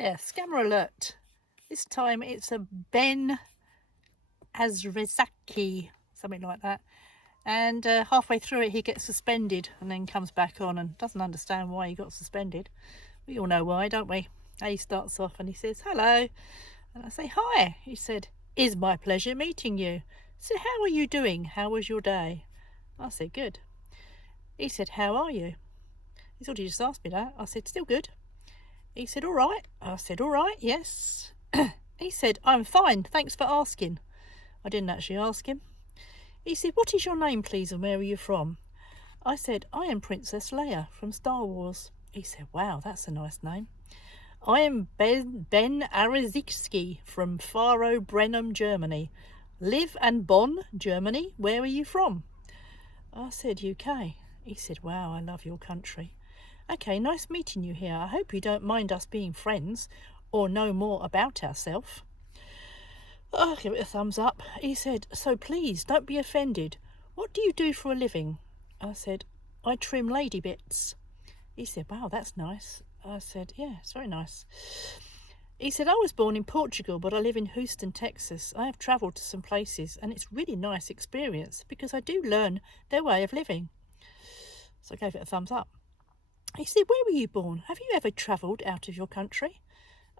Hiya, scammer alert. This time it's a Ben Azrizaki, something like that. And halfway through it he gets suspended and then comes back on and doesn't understand why he got suspended. We all know why, don't we? He starts off and he says, hello. And I say, hi. He said, is my pleasure meeting you. So how are you doing? How was your day? I said, good. He said, how are you? He thought he just asked me that. I said, still good. He said, all right. I said, all right, yes. He said, I'm fine, thanks for asking. I didn't actually ask him. He said, what is your name, please, and where are you from? I said, I am Princess Leia from Star Wars. He said, wow, that's a nice name. I am Ben Arizikski from Faro Brenham, Germany. Live and Bonn, Germany. Where are you from? I said, UK. He said, wow, I love your country. Okay, nice meeting you here. I hope you don't mind us being friends or know more about ourselves. I'll give it a thumbs up. He said, so please don't be offended. What do you do for a living? I said, I trim lady bits. He said, wow, that's nice. I said, yeah, it's very nice. He said, I was born in Portugal, but I live in Houston, Texas. I have travelled to some places and it's really nice experience because I do learn their way of living. So I gave it a thumbs up. He said, where were you born? Have you ever travelled out of your country?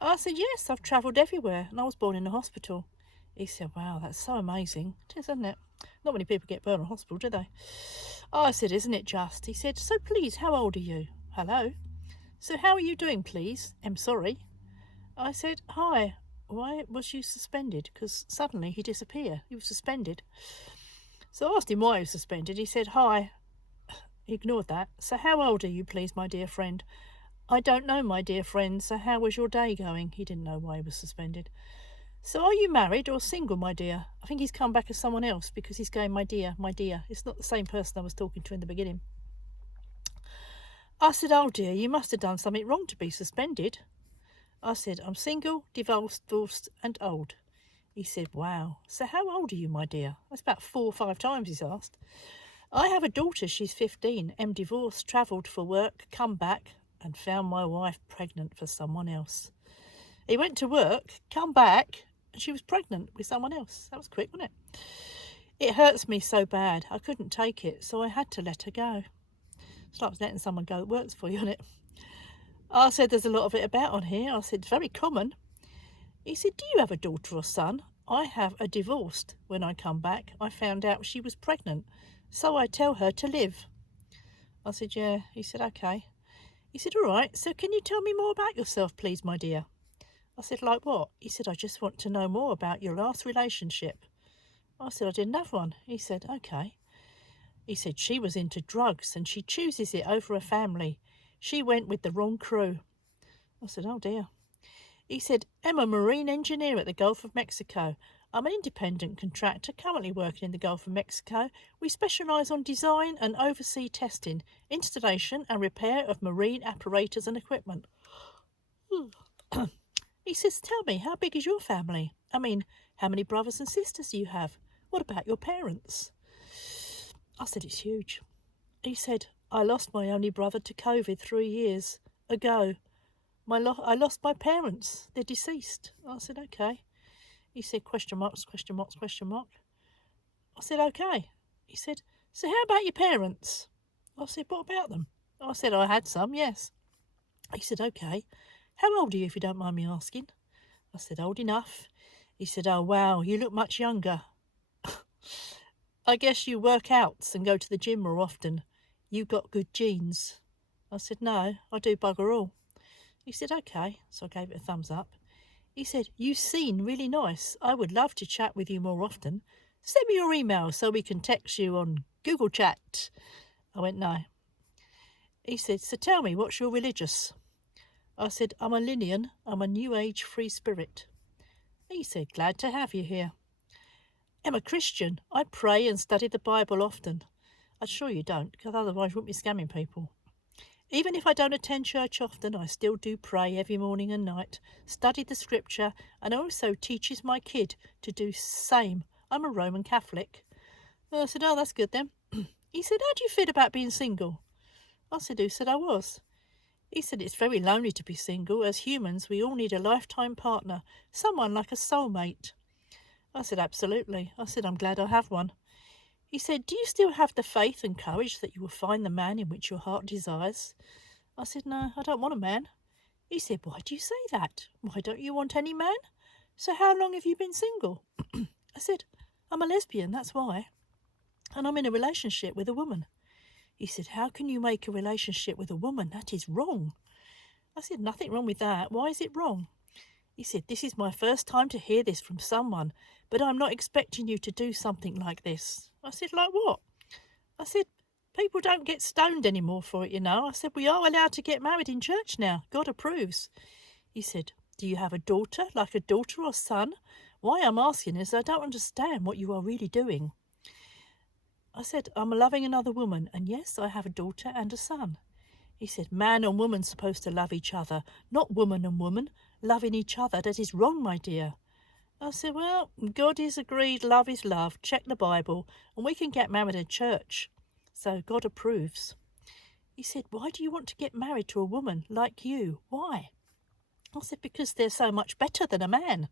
I said, yes, I've travelled everywhere and I was born in a hospital. He said, wow, that's so amazing. It is, isn't it? Not many people get born in a hospital, do they? I said, isn't it just? He said, so please, how old are you? Hello. So how are you doing, please? I'm sorry. I said, hi. Why was you suspended? Because suddenly he disappeared. He was suspended. So I asked him why he was suspended. He said, hi. He ignored that. So how old are you, please, my dear friend? I don't know, my dear friend. So how was your day going? He didn't know why he was suspended. So are you married or single, my dear? I think he's come back as someone else because he's going, my dear, my dear. It's not the same person I was talking to in the beginning. I said, oh dear, you must have done something wrong to be suspended. I said, I'm single, divorced and old. He said, wow. So how old are you, my dear? That's about 4 or 5 times he's asked. I have a daughter, she's 15, am divorced, travelled for work, come back and found my wife pregnant for someone else. He went to work, come back, and she was pregnant with someone else. That was quick, wasn't it? It hurts me so bad. I couldn't take it, so I had to let her go. It's like letting someone go that works for you, isn't it? I said, there's a lot of it about on here. I said, it's very common. He said, do you have a daughter or son? I have a divorced. When I come back, I found out she was pregnant, so I tell her to live. I said, yeah. He said, okay. He said, all right, so can you tell me more about yourself, please, my dear? I said, like what? He said, I just want to know more about your last relationship. I said, I didn't have one. He said, okay. He said, she was into drugs and she chooses it over her family. She went with the wrong crew. I said, oh dear. He said, I'm a marine engineer at the Gulf of Mexico. I'm an independent contractor currently working in the Gulf of Mexico. We specialise on design and oversee testing, installation and repair of marine apparatus and equipment. He says, tell me, how big is your family? I mean, how many brothers and sisters do you have? What about your parents? I said, it's huge. He said, I lost my only brother to COVID 3 years ago. I lost my parents. They're deceased. I said, okay. He said, question marks, question marks, question mark. I said, okay. He said, so how about your parents? I said, what about them? I said, I had some, yes. He said, okay. How old are you, if you don't mind me asking? I said, old enough. He said, oh, wow, you look much younger. I guess you work out and go to the gym more often. You got good genes. I said, no, I do bugger all. He said, okay. So I gave it a thumbs up. He said, you seem really nice. I would love to chat with you more often. Send me your email so we can text you on Google Chat. I went, no. He said, so tell me, what's your religious? I said, I'm a Linnean. I'm a New Age free spirit. He said, glad to have you here. I'm a Christian. I pray and study the Bible often. I'm sure you don't, because otherwise you wouldn't be scamming people. Even if I don't attend church often, I still do pray every morning and night, study the scripture, and also teaches my kid to do same. I'm a Roman Catholic. I said, oh, that's good then. He said, how do you feel about being single? I said, who said I was? He said it's very lonely to be single. As humans, we all need a lifetime partner, someone like a soulmate. I said, absolutely. I said, I'm glad I have one. He said, do you still have the faith and courage that you will find the man in which your heart desires? I said, no, I don't want a man. He said, why do you say that? Why don't you want any man? So how long have you been single? I said, I'm a lesbian, that's why. And I'm in a relationship with a woman. He said, how can you make a relationship with a woman? That is wrong. I said, nothing wrong with that. Why is it wrong? He said, this is my first time to hear this from someone, but I'm not expecting you to do something like this. I said, like what? I said, people don't get stoned anymore for it, you know. I said, we are allowed to get married in church now. God approves. He said, do you have a daughter, like a daughter or son? Why I'm asking is I don't understand what you are really doing. I said, I'm loving another woman, and yes, I have a daughter and a son. He said, man and woman supposed to love each other, not woman and woman, loving each other. That is wrong, my dear. I said, well, God is agreed, love is love, check the Bible, and we can get married in church. So God approves. He said, why do you want to get married to a woman like you? Why? I said, because they're so much better than a man.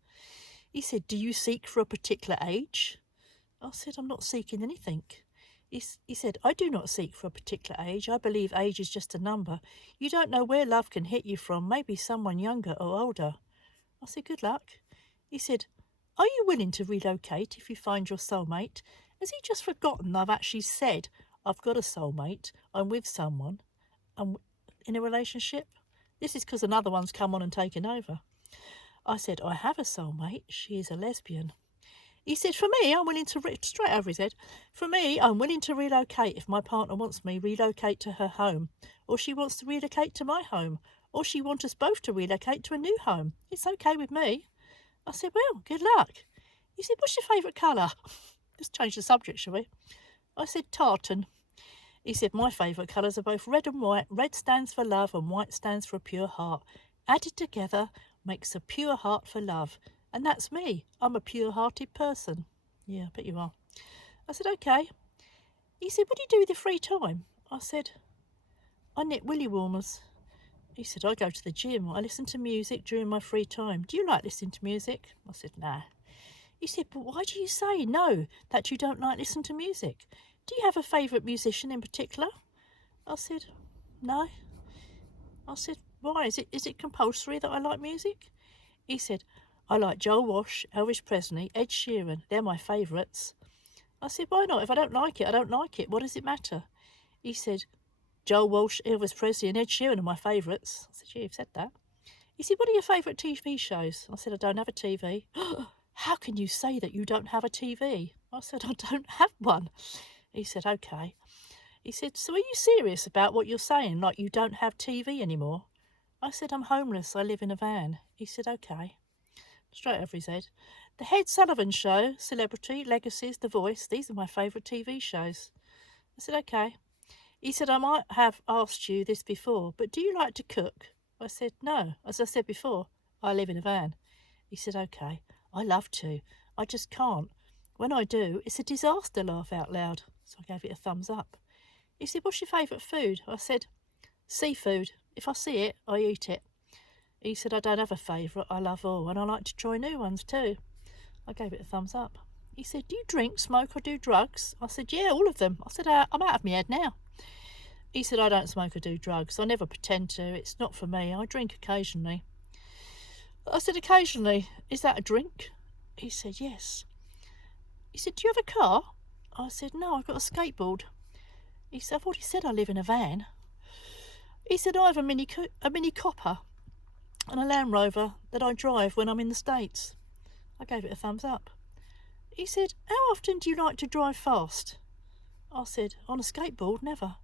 He said, do you seek for a particular age? I said, I'm not seeking anything. He said, I do not seek for a particular age. I believe age is just a number. You don't know where love can hit you from, maybe someone younger or older. I said, good luck. He said, are you willing to relocate if you find your soulmate? Has he just forgotten I've actually said I've got a soulmate, I'm with someone, I'm in a relationship? This is because another one's come on and taken over. I said, I have a soulmate. She is a lesbian. He said, for me, I'm willing to, straight over his head, for me, I'm willing to relocate if my partner wants me relocate to her home, or she wants to relocate to my home, or she wants us both to relocate to a new home. It's okay with me. I said, well, good luck. He said, what's your favourite colour? Let's change the subject, shall we? I said, tartan. He said, my favourite colours are both red and white. Red stands for love and white stands for a pure heart. Added together makes a pure heart for love. And that's me. I'm a pure-hearted person. Yeah, I bet you are. I said, okay. He said, what do you do with your free time? I said, I knit willy warmers. He said, I go to the gym. I listen to music during my free time. Do you like listening to music? I said, nah. He said, but why do you say no, that you don't like listening to music? Do you have a favourite musician in particular? I said, no. I said, why? Is it compulsory that I like music? He said, I like Joel Walsh, Elvis Presley, Ed Sheeran. They're my favourites. I said, why not? If I don't like it, I don't like it. What does it matter? He said, Joel Walsh, Elvis Presley and Ed Sheeran are my favourites. I said, yeah, you've said that. He said, what are your favourite TV shows? I said, I don't have a TV. How can you say that you don't have a TV? I said, I don't have one. He said, okay. He said, so are you serious about what you're saying, like you don't have TV anymore? I said, I'm homeless. I live in a van. He said, okay. Straight over his head. The Ed Sullivan Show, Celebrity, Legacies, The Voice, these are my favourite TV shows. I said, okay. He said, I might have asked you this before, but do you like to cook? I said, no. As I said before, I live in a van. He said, okay. I love to. I just can't. When I do, it's a disaster, laugh out loud. So I gave it a thumbs up. He said, what's your favourite food? I said, seafood. If I see it, I eat it. He said, I don't have a favourite, I love all, and I like to try new ones too. I gave it a thumbs up. He said, do you drink, smoke or do drugs? I said, yeah, all of them. I said, I'm out of my head now. He said, I don't smoke or do drugs. I never pretend to. It's not for me. I drink occasionally. I said, occasionally, is that a drink? He said, yes. He said, do you have a car? I said, no, I've got a skateboard. He said, I've already said I live in a van. He said, I have a mini copper and a Land Rover that I drive when I'm in the States. I gave it a thumbs up. He said, how often do you like to drive fast? I said, on a skateboard, never.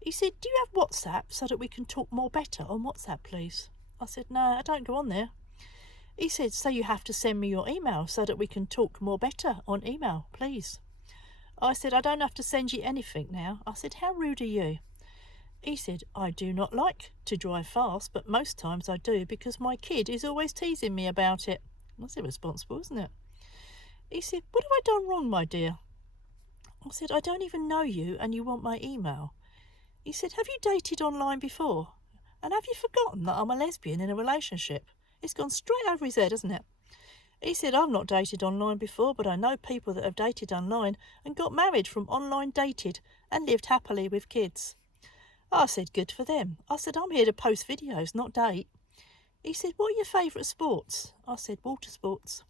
He said, do you have WhatsApp so that we can talk more better on WhatsApp, please? I said, no, I don't go on there. He said, so you have to send me your email so that we can talk more better on email, please. I said, I don't have to send you anything now. I said, how rude are you? He said, I do not like to drive fast, but most times I do because my kid is always teasing me about it. That's irresponsible, isn't it? He said, what have I done wrong, my dear? I said, I don't even know you and you want my email. He said, have you dated online before? And have you forgotten that I'm a lesbian in a relationship? It's gone straight over his head, hasn't it? He said, I've not dated online before, but I know people that have dated online and got married from online dated and lived happily with kids. I said, good for them. I said, I'm here to post videos, not date. He said, what are your favourite sports? I said, water sports.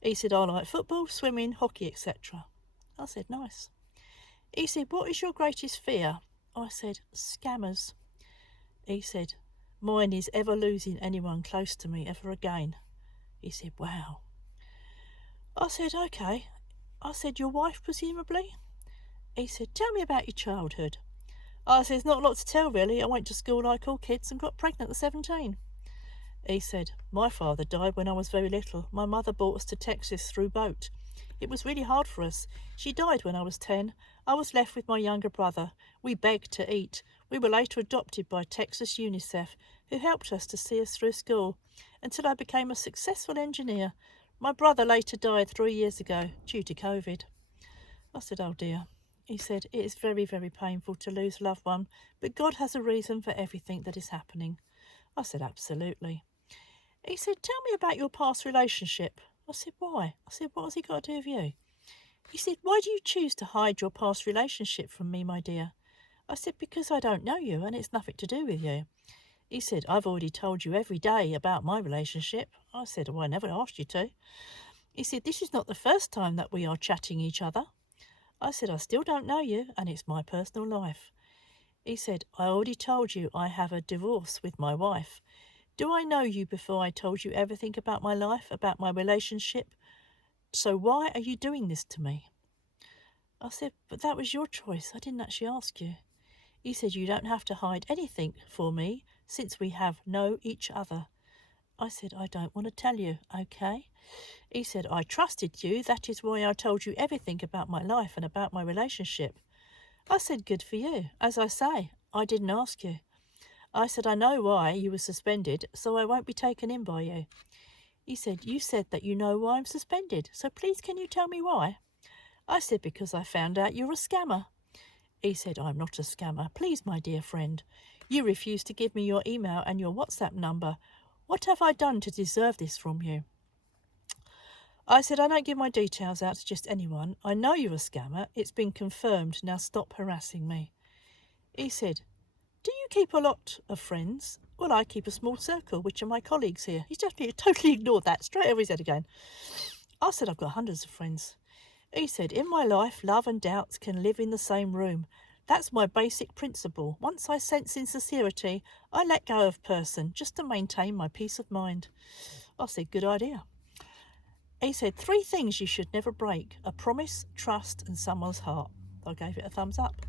He said, I like football, swimming, hockey, etc. I said, nice. He said, what is your greatest fear? I said, scammers. He said, mine is ever losing anyone close to me ever again. He said, wow. I said, okay. I said, your wife presumably? He said, tell me about your childhood. I said, there's not a lot to tell really. I went to school like all kids and got pregnant at 17. He said, my father died when I was very little. My mother brought us to Texas through boat. It was really hard for us. She died when I was 10. I was left with my younger brother. We begged to eat. We were later adopted by Texas UNICEF, who helped us to see us through school until I became a successful engineer. My brother later died 3 years ago due to COVID. I said, oh dear. He said, it is very, very painful to lose a loved one, but God has a reason for everything that is happening. I said, absolutely. He said, tell me about your past relationship. I said, why? I said, what has he got to do with you? He said, why do you choose to hide your past relationship from me, my dear? I said, because I don't know you and it's nothing to do with you. He said, I've already told you every day about my relationship. I said, well, I never asked you to. He said, this is not the first time that we are chatting each other. I said, I still don't know you and it's my personal life. He said, I already told you I have a divorce with my wife. Do I know you before I told you everything about my life, about my relationship? So why are you doing this to me? I said, but that was your choice. I didn't actually ask you. He said, you don't have to hide anything for me since we have known each other. I said, I don't want to tell you, okay? He said, I trusted you. That is why I told you everything about my life and about my relationship. I said, good for you. As I say, I didn't ask you. I said, I know why you were suspended, so I won't be taken in by you. He said, you said that you know why I'm suspended, so please can you tell me why? I said, because I found out you're a scammer. He said, I'm not a scammer. Please, my dear friend. You refused to give me your email and your WhatsApp number. What have I done to deserve this from you? I said, I don't give my details out to just anyone. I know you're a scammer. It's been confirmed. Now stop harassing me. He said, do you keep a lot of friends? Well, I keep a small circle, which are my colleagues here. He's just totally ignored that, straight over his head again. I said, I've got hundreds of friends. He said, in my life, love and doubts can live in the same room. That's my basic principle. Once I sense insincerity, I let go of person just to maintain my peace of mind. I said, good idea. He said, 3 things you should never break: a promise, trust, and someone's heart. I gave it a thumbs up.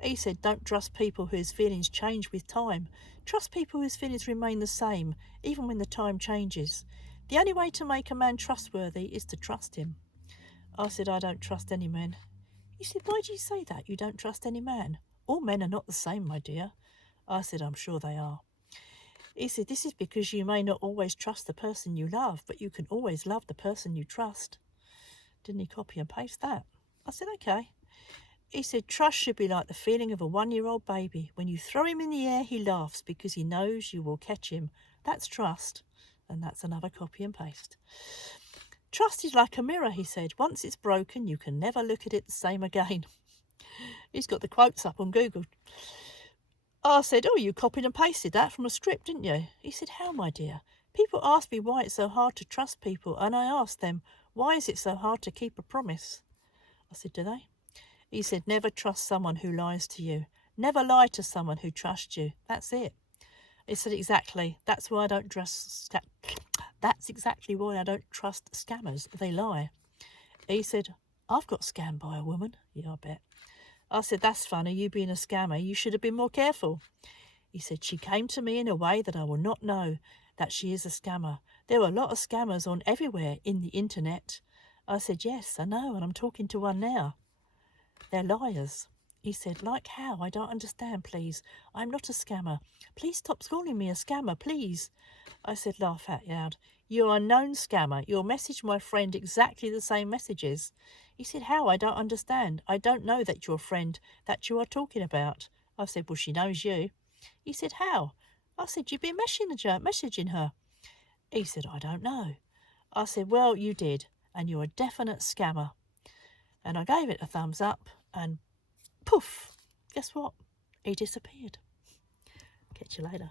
He said, don't trust people whose feelings change with time. Trust people whose feelings remain the same, even when the time changes. The only way to make a man trustworthy is to trust him. I said, I don't trust any men. He said, why do you say that? You don't trust any man? All men are not the same, my dear. I said, I'm sure they are. He said, this is because you may not always trust the person you love, but you can always love the person you trust. Didn't he copy and paste that? I said, okay. He said, trust should be like the feeling of a 1-year-old baby. When you throw him in the air, he laughs because he knows you will catch him. That's trust. And that's another copy and paste. Trust is like a mirror, he said. Once it's broken, you can never look at it the same again. He's got the quotes up on Google. I said, oh, you copied and pasted that from a script, didn't you? He said, how, my dear? People ask me why it's so hard to trust people, and I asked them, why is it so hard to keep a promise? I said, do they? He said, never trust someone who lies to you. Never lie to someone who trusts you. That's it. He said, exactly. That's why I don't trust. That's exactly why I don't trust scammers. They lie. He said, I've got scammed by a woman. Yeah, I bet. I said, that's funny. You being a scammer, you should have been more careful. He said, she came to me in a way that I will not know that she is a scammer. There are a lot of scammers on everywhere in the internet. I said, yes, I know, and I'm talking to one now. They're liars. He said, like how? I don't understand, please. I'm not a scammer. Please stop calling me a scammer, please. I said, laugh out loud. You are a known scammer. You'll message my friend exactly the same messages. He said, how? I don't understand. I don't know that you're a friend that you are talking about. I said, well, she knows you. He said, how? I said, you've been messaging her. He said, I don't know. I said, well, you did, and you're a definite scammer. And I gave it a thumbs up, and poof, guess what? He disappeared. Catch you later.